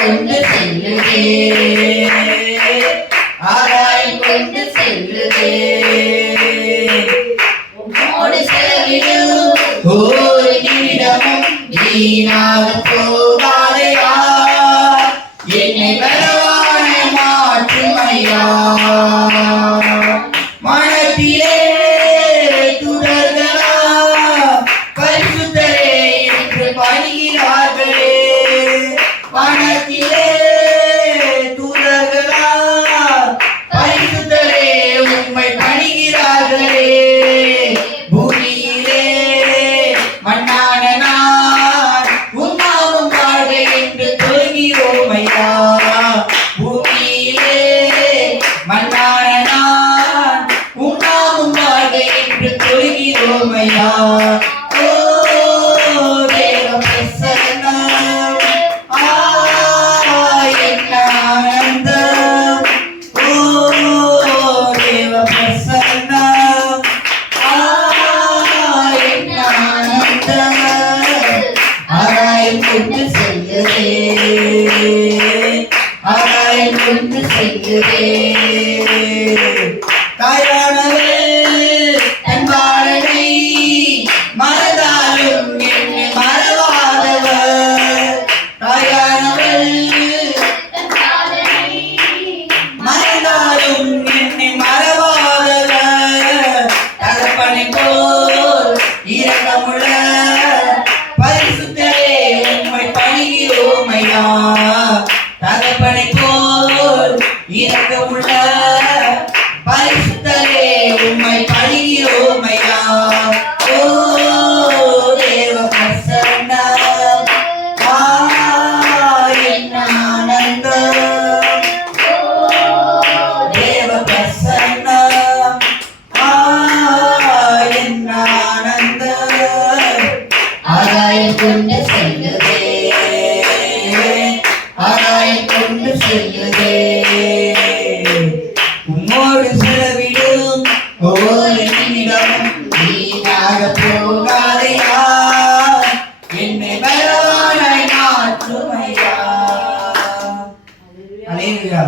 கொண்டு செல்லுதே, ஆராய் கொண்டு செல்லுதே. உம்மோடு செல்லும் ஒரு நிமிடமும் வீணாக போகாதையா, என்னை பலவான மாற்றுமையா. மனத்திலே துறர்களா பரிசுத்தரே என்று பணிகிறார்களே, மனத்திலே துறர்களா பரிசுத்தரே உம்மை பணிகிறார்களே. பூமியிலே மண்ணான நான் உன்னாவும் வாழ்க என்று தொழுகிறோம் ஐயா. பூமியிலே மண்ணான நான் உன்னாவும் வாழ்க என்று தொழுகிறோம் ஐயா. கொண்டு செல்லுதே, ஆராய் கொண்டு செல்லுதே. தாயானவள் தன் பாலனை மறந்தாலும் என்னை மறவாதவர். தாயானவள் தன் பாலனை மறந்தாலும் என்னை மறவாதவர். தகப்பனை போல் இரக்கமுள்ள தகப்பனை போல் இரக்கமுள்ள பரிசுத்தரே உம்மை பணிகிறோம் ஐயா. ஓ தேவ பிரசன்னம், என் ஆனந்தம். தேவ பிரசன்னம், என் ஆனந்தம். ஆராய் கொண்டு செல்லுதே, ஆராய் கொண்டு செல்லுதே. உம்மோடு செலவிடும் ஒவ்வொரு நிமிடமும் வீணாக போகாதையா, என்னை பலவானாய் மாற்றுமையா. அல்லேலூயா.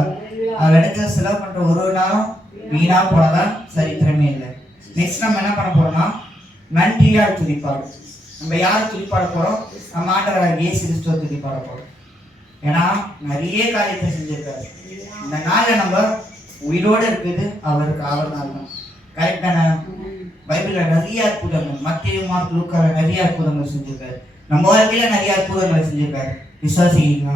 அவர் இடத்துல செலவு பண்ற ஒரு நாளும் வீணா போனதான் சரித்திரமே இல்லை. நெக்ஸ்ட் நம்ம என்ன பண்ண போறோம்னா நன்றியால் துதிப்பாடு. நம்ம யார் துதிப்பாட போறோம்? நம்ம ஆண்டவராகிய இயேசு கிறிஸ்துவை துதிப்பாட போறோம். ஏன்னா நிறைய காரியத்தை செஞ்சிருக்காரு. இந்த நாளில் நம்ம உயிரோடு இருக்குது அவருக்கு அவர் நாள் தான். கரெக்டான பைபிள்ல நிறைய அற்புதங்கள், மத்தேயு மார்க் லூக்கால நிறைய அற்புதங்கள் செஞ்சிருக்காரு. நம்ம வாழ்க்கையில நிறைய அற்புதங்களை செஞ்சிருக்காரு. விசுவாசிங்களா?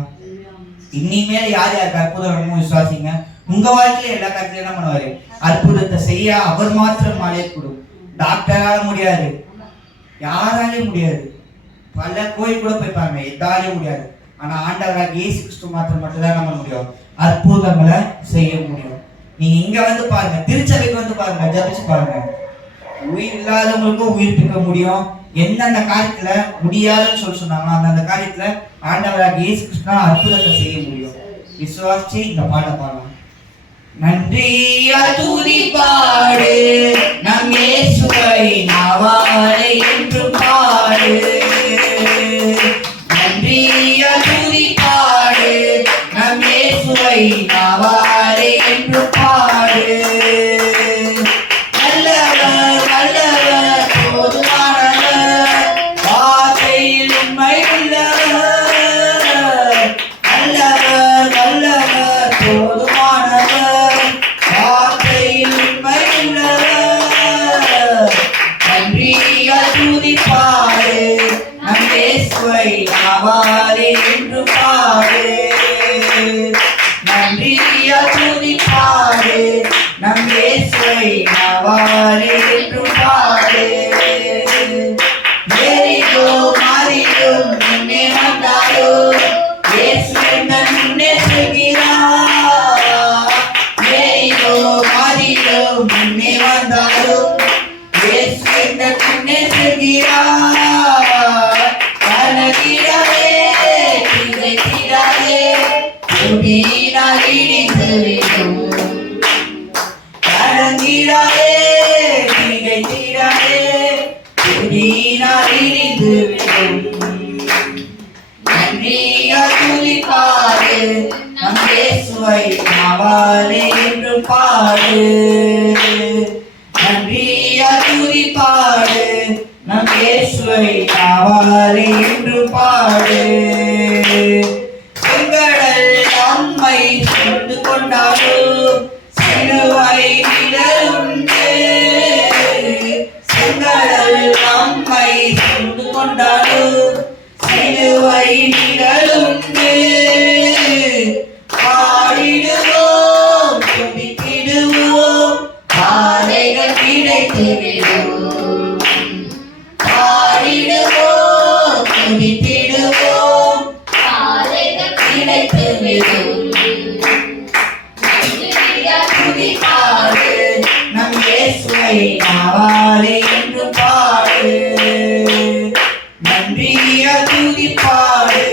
இனிமேல் யார் யாருக்கு அற்புதம் விசுவாசிங்க. உங்க வாழ்க்கையில எல்லா காரியத்திலும் என்ன பண்ணுவாரு? அற்புதத்தை செய்ய அவர் மாத்திரம் மாலையே கூடும். டாக்டரால முடியாது, யாராலையும் முடியாது. பல கோயில் கூட போய்ப்பாங்க, எதாலையும் முடியாது. ஆனா ஆண்டவராகிய இயேசு கிறிஸ்து மட்டும்தான் நம்ம முடியும் அற்புதங்களை செய்ய முடியும். நீங்க இங்க வந்து பாருங்க, திருச்சபைக்கு வந்து பாருங்க, ஜபிச்சு பாருங்க. உயிர் இல்லாதவங்களுக்கும் உயிர்ப்பிக்க முடியும். எந்தெந்த காரியத்துல முடியாதுன்னு சொன்னாங்களோ அந்தந்த காரியத்துல ஆண்டவராகிய இயேசு கிறிஸ்து அற்புதத்தை செய்ய முடியும். விசுவாசிச்சு இந்த பாட பாடலாம். நன்றியா துதிப்பாடு நம் இயேசுவை நாவாலே என்று பாடு. நன்றியா துதிப்பாடு நம் இயேசுவை நாவாலே என்று பாடு. நல்லவர் நல்லவர் போதுமானவர், வார்த்தையில் உண்மை உள்ளவர். நல்லவர் நல்லவர் போதுமானவர், வார்த்தையில் உண்மை உள்ளவர். நன்றியா துதிப்பாடு நம் இயேசுவை நாவாலே என்று பாடு. நன்றியா துதிப்பாடு நம் இயேசுவை நாவாலே என்று பாடு. ஏறியோ மாறியோ முன்னே வந்தாயோ இயேசு என்னன் முன்னே செல்கிறார். ஏறியோ மாறியோ முன்னே வந்தாயோ இயேசு என்னன் முன்னே செல்கிறார். கலங்கிடாதே திகைத்திடாதே, துதியினால் இடிந்து விடும். கலங்கிடாதே திகைத்திடாதே, துதியினால் இடிந்து விடும். நன்றியா துதிப்பாடு நம் இயேசுவை நாவாலே என்று பாடு. நன்றியால் துதிப்பாடு, நம் இயேசுவை நாவாலே என்று பாடு. செங்கடல் நம்மை சுமந்து கொண்டாலும் சிலுவை நிழலுண்டு. செங்கடல் நம்மை சுமந்து கொண்டாலும் சிலுவை நிழலுண்டு. பாடிடுவோம் துதித்திடுவோம் பாதைகள் கிடைத்துவிடும். பாடிடுவோம் துதித்திடுவோம் பாதைகள் கிடைத்துவிடும். துதிப்பாடு, நம் இயேசுவை நாவாலே என்று பாடு. நன்றியால் துதிப்பாடு,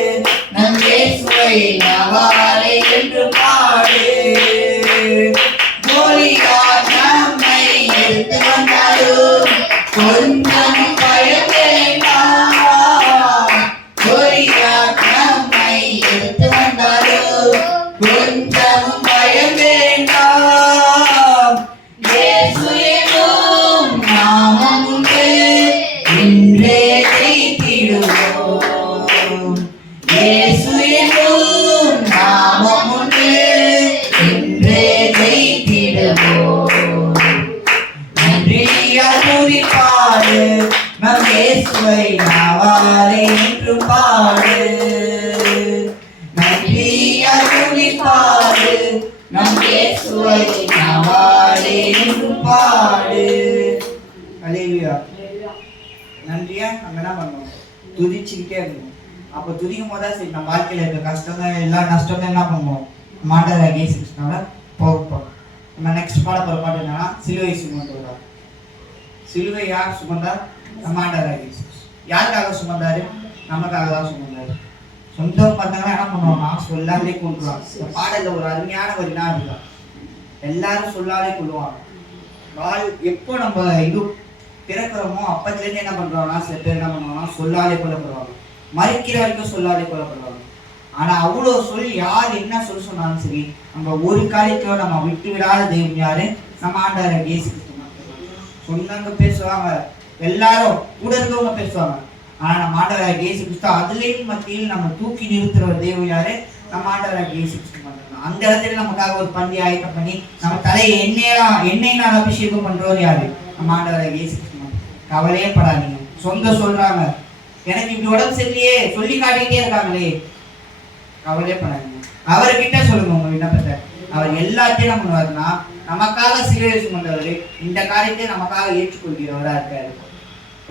நம் இயேசுவை நாவாலே என்று பாடு. கோலியாத் நம்மை எதிர்த்து வந்தாலும் கொஞ்சம் பயம் வேண்டாம். கோலியாத் நம்மை எதிர்த்து வந்தாலும் கொஞ்சம் பயம் வேண்டாம். இயேசு என்னும் நாமம் உண்டு, இன்றே ஜெயித்திடுவோம். இயேசு என்னும் நாமம் உண்டு, இன்றே ஜெயித்திடுவோம். நன்றியால் துதிப்பாடு, நம் இயேசுவை நாவாலே என்று பாடு. நன்றியால் துதிப்பாடு, நம் இயேசுவை நாவாலே என்று பாடு. அல்லேலூயா. நன்றியா நம்ம என்ன பண்ணுவோம்? துதிச்சுக்கிட்டே இருக்கணும். அப்போ துதிக்கும் போது தான் சரி நம்ம வாழ்க்கையில் இருக்க கஷ்டங்கள் எல்லா நஷ்டமும் என்ன பண்ணுவோம்? மாண்டவர் இயேசு கிறிஸ்துவால போகப்போம். நம்ம நெக்ஸ்ட் பாட போகிற பாட்டு என்னன்னா சிலுவை சுமந்தவர். சிலுவை யார் சுமந்தார்? நம்ம ஆண்டவர் இயேசு. யாருக்காக சுமந்தாரு? நமக்காக தான் சுமந்தாரு. சொந்தம் பார்த்தாங்கன்னா என்ன பண்ணுவாங்க? சொல்லாலே கொண்டுருவாங்க. இந்த பாடல ஒரு அருமையான வரினா இருக்கா, எல்லாரும் சொல்லாலே கொள்ளுவாங்க. எப்போ நம்ம இது பிறக்கிறோமோ அப்பத்துலேருந்து என்ன பண்றோம்னா சில பேர் என்ன பண்ணுவாங்கன்னா சொல்லாலே கொல்லப்படுவாங்க. மறிக்கிற வரைக்கும் சொல்லாலே கொல்லப்படுவாங்க. ஆனா அவ்வளோ சொல் யார் என்ன சொன்னாலும் சரி, நம்ம ஒரு காரியத்தையோ நம்ம விட்டு விடாத தெய்வம் யாரு? நம்ம ஆண்டவர் இயேசு கிறிஸ்து. சொந்தங்க பேசுவாங்க, எல்லாரும் கூட இருக்கவங்க பேசுவாங்க. ஆனா நம்ம ஆண்டவர் இயேசு கிறிஸ்து அதுலேயும் மத்தியில் நம்ம தூக்கி நிறுத்துற ஒரு தெய்வம் யாரு? நம்ம ஆண்டவர் இயேசு கிறிஸ்து மட்டும்தான். அந்த இடத்துல நமக்காக ஒரு பந்தி ஆயத்தம் பண்ணி நம்ம தலையை எண்ணெயினால் அபிஷேகம் பண்றவர் யாரு? நம்ம ஆண்டவர் இயேசு கிறிஸ்து. கவலையே படாதீங்க. சொந்த சொல்றாங்க, எனக்கு இப்படி உடம்பு சரியில்லையே சொல்லி காட்டிக்கிட்டே இருக்காங்களே, கவலையே படாதீங்க. அவர்கிட்ட சொல்லுங்க உங்க விண்ணப்பத்தை. அவர் எல்லாத்தையும் நம்ம பண்ணுவாருன்னா நமக்காக சிலுவை சுமந்தவர் இந்த காரியத்தை நமக்காக ஏற்றுக்கொள்கிறவரா இருக்காரு.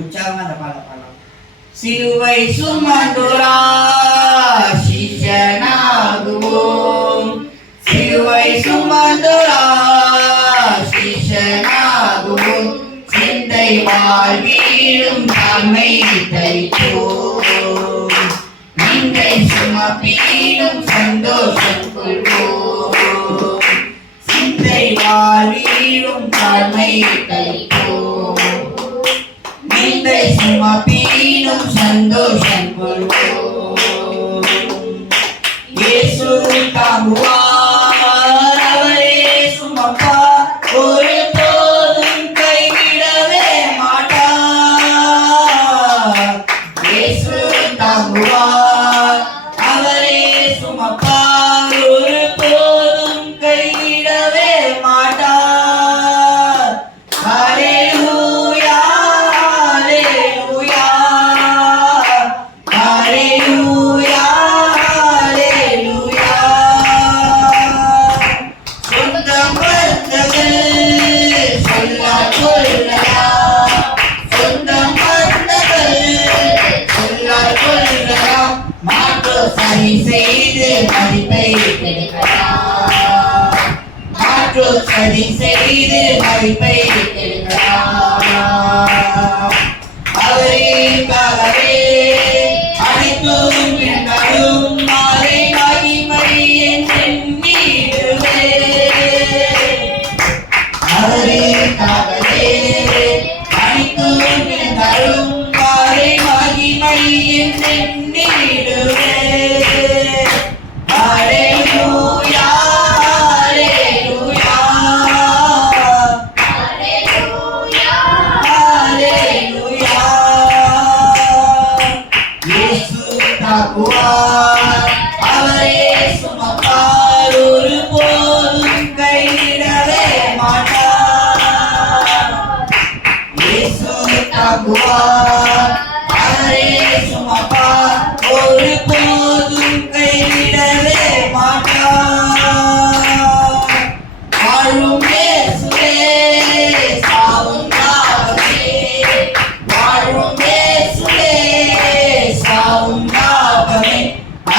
உற்சாகமா அந்த பாடலாம். சிலுவை சுமந்தோரா சிஷ்யனாகுவோம். சிலுவை சுமந்தோரா சிஷ்யனாகுவோம். சிந்தை வாழ்வீடும் தம்மை தைப்போம். நிந்தை சுமப்பீடும் சந்தோஷம் கொள்வோம். சிந்தை வாழ்வீடும் தம்மை தைப்போம். நிந்தை சுமப்பீடும் சந்தோஷம் கொள்வோம். இயேசு தாங்குவார், அவரே சுமப்பார், ஒரு போதும் கைவிடவே மாட்டார். இயேசு தாங்குவார், அவரே சுமப்பார், ஒரு போதும் கைவிடவே மாட்டார். ஹல்லேலூயா, ஹல்லேலூயா, ஹல்லேலூயா, ஹல்லேலூயா. சொந்தம் வந்தவர்கள் சொல்லால் கொள்ளலாம். சொந்தம் வந்தவர்கள் சொல்லால் கொள்ளலாம். மாற்றோ சரி செய்து மதிப்பை கெடுக்கலாம். மாற்றோ சரி செய்து மதிப்பை கெடுக்கலாம். அவருக்காகவே அனைத்தும் என்றாலும் மாலை மகிமை என்றெண்ணிடுவே. அவருக்காகவே அனைத்தும் என்றாலும் மாலை மகிமை என்றெண்ணிடுவே. ஹல்லேலூயா. சுமப்பார் ஒருபோதும் கைவிடவே மாட்டார். இயேசு தாங்குவார், அவரே சுமப்பார் ஒருபோதும் கைவிடவே மாட்டார். வாழும் இயேசுவே சாவும் லாபமே, வாழும் இயேசுவே சாவும் லாபமே.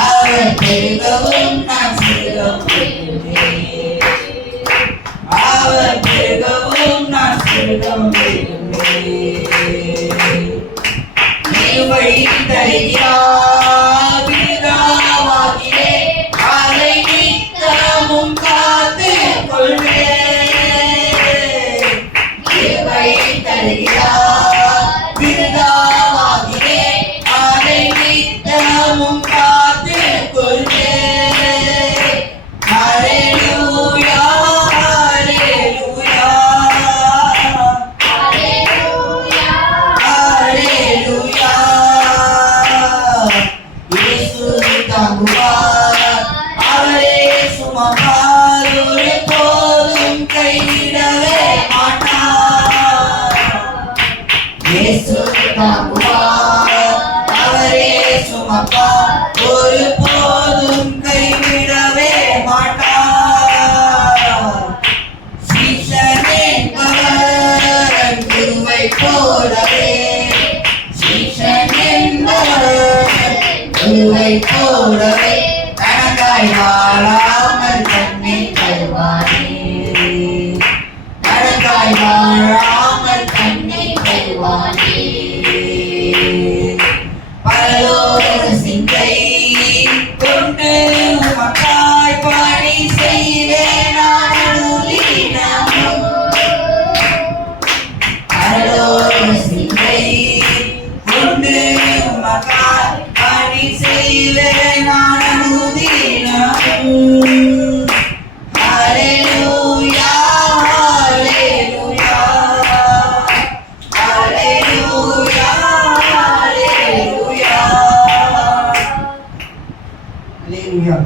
அவர் பெருகவும் நான் சிறுகவும் பெறுவேன், அவர் பெருகவும் நான் சிறுகவும் பெறுவேன். வழி தருகிறார் பிதாவாகியே, அதை நித்தமும் காத்து கொள்வேன். வழி தருகிறார் பிதாவாகியே, அதை நித்தமும் காத்து கொள்வேன். ஹல்லேலூயா ஹல்லேலூயா ஹல்லேலூயா. இயேசு தாங்குவார், அவரே சுமப்பார் ஒருபோதும் கைவிடவே மாட்டார். இயேசு தாங்குவார், அவரே சுமப்பார் ஒருபோதும் கைவிடவே மாட்டார். சீஷன் என்பவர் குருவை போலவே, சீஷன் என்பவர் குருவை போலவே தனக்காய் வாழாமல் தன்னை தருவாரே, தனக்காய் வாழாமல் தன்னை தருவாரே. பரலோக சிந்தை கொண்டு உமக்காய் பணி செய்வேன் நான் அனுதினமும். பரலோக சிந்தை கொண்டு உமக்காய் பணி செய்வேன் நான் அனுதினமும். ஹல்லேலூயா ஹல்லேலூயா ஹல்லேலூயா ஹல்லேலூயா ஹல்லேலூயா.